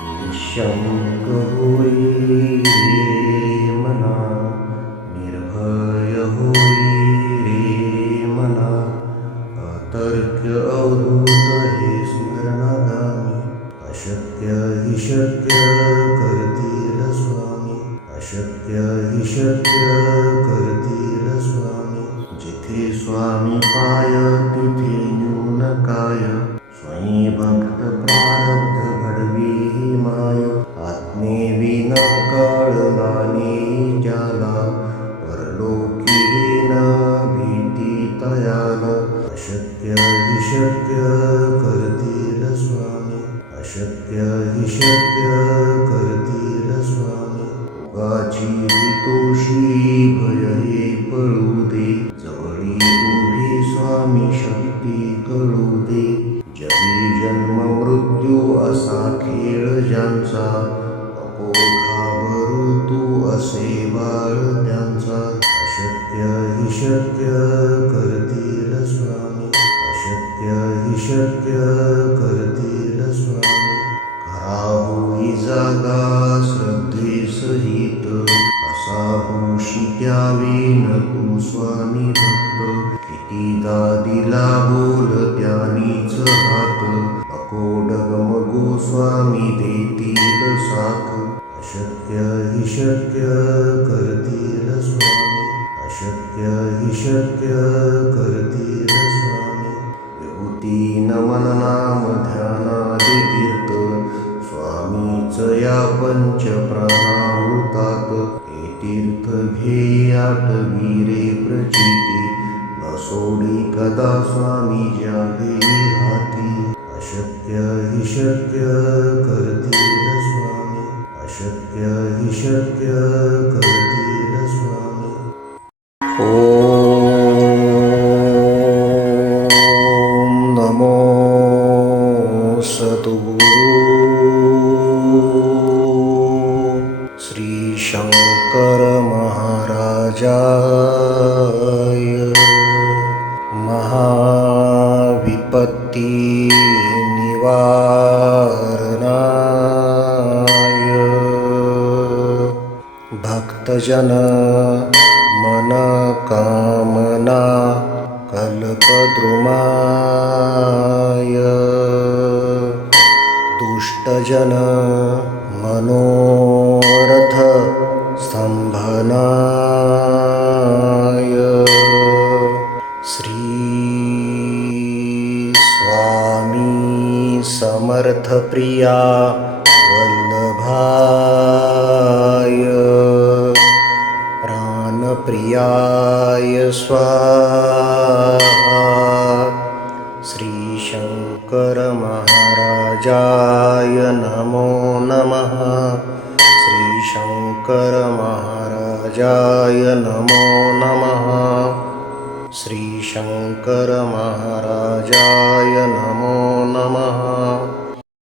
निशंक होई रे मना, निर्भय होई रे मना, अतर्क्य अवधूत हे स्मरणगामी, अशक्य हि शक्य करतील स्वामी, अशक्य हि शक्य करतील स्वामी. जिथे स्वामी पाय तिथे न्यून काय, स्वयं भक्त प्रारब्ध घडवी ही माय. आत्मेविन कळलानी ज्याला, परलोकी न भीती तयाला. अशक्य हि शक्य करतील स्वामी, अशक्य हि शक्य करतील स्वामी. उगाची भीतोषी भय हे पळू दे, जवळी उभी स्वामी शक्ती कळू दे. जगी जन्म मृत्यू असा खेळ ज्यांचा, नको घाबरू तू असे बाळ त्यांचा. अशक्य हि शक्य करतील स्वामी, अशक्य हि शक्य करतील स्वामी. खरा होई जागा श्रद्धे सहित, असा होशी द्यावी न तू स्वामी भक्त. कितीदा दिला बोल त्यानीच हात, नको डगमगू स्वामी देतील साथ. अशक्य हि शक्य करतील स्वामी, अशक्य हि शक्य करतील स्वामी. विभूती नमन नाम ध्यानादि तीर्थ, स्वामीच या पंच प्राणामृतात. हे तीर्थ घेई आठवी रे प्रचिती, न सोडी कदा स्वामी ज्या घेई हाती. अशक्य हि शक्य करतील स्वामी, अशक्य हि शक्य करतील स्वामी. ओम नमो सद्गुरु श्री शंकर महाराजाय. महाविपत्ती निवारणाय, भक्तजन मन कामना कल्पद्रुमाय. दुष्टजन मनोरथ स्तंभनाय. श्री स्वामी समर्थ प्रिया वल्लभाय, प्राणप्रियाय स्वाहा. श्री शंकर महाराजाय नमो नमः, श्री शंकर महाराजाय नमो नमः, श्री शंकर महाराजाय नमो नमः.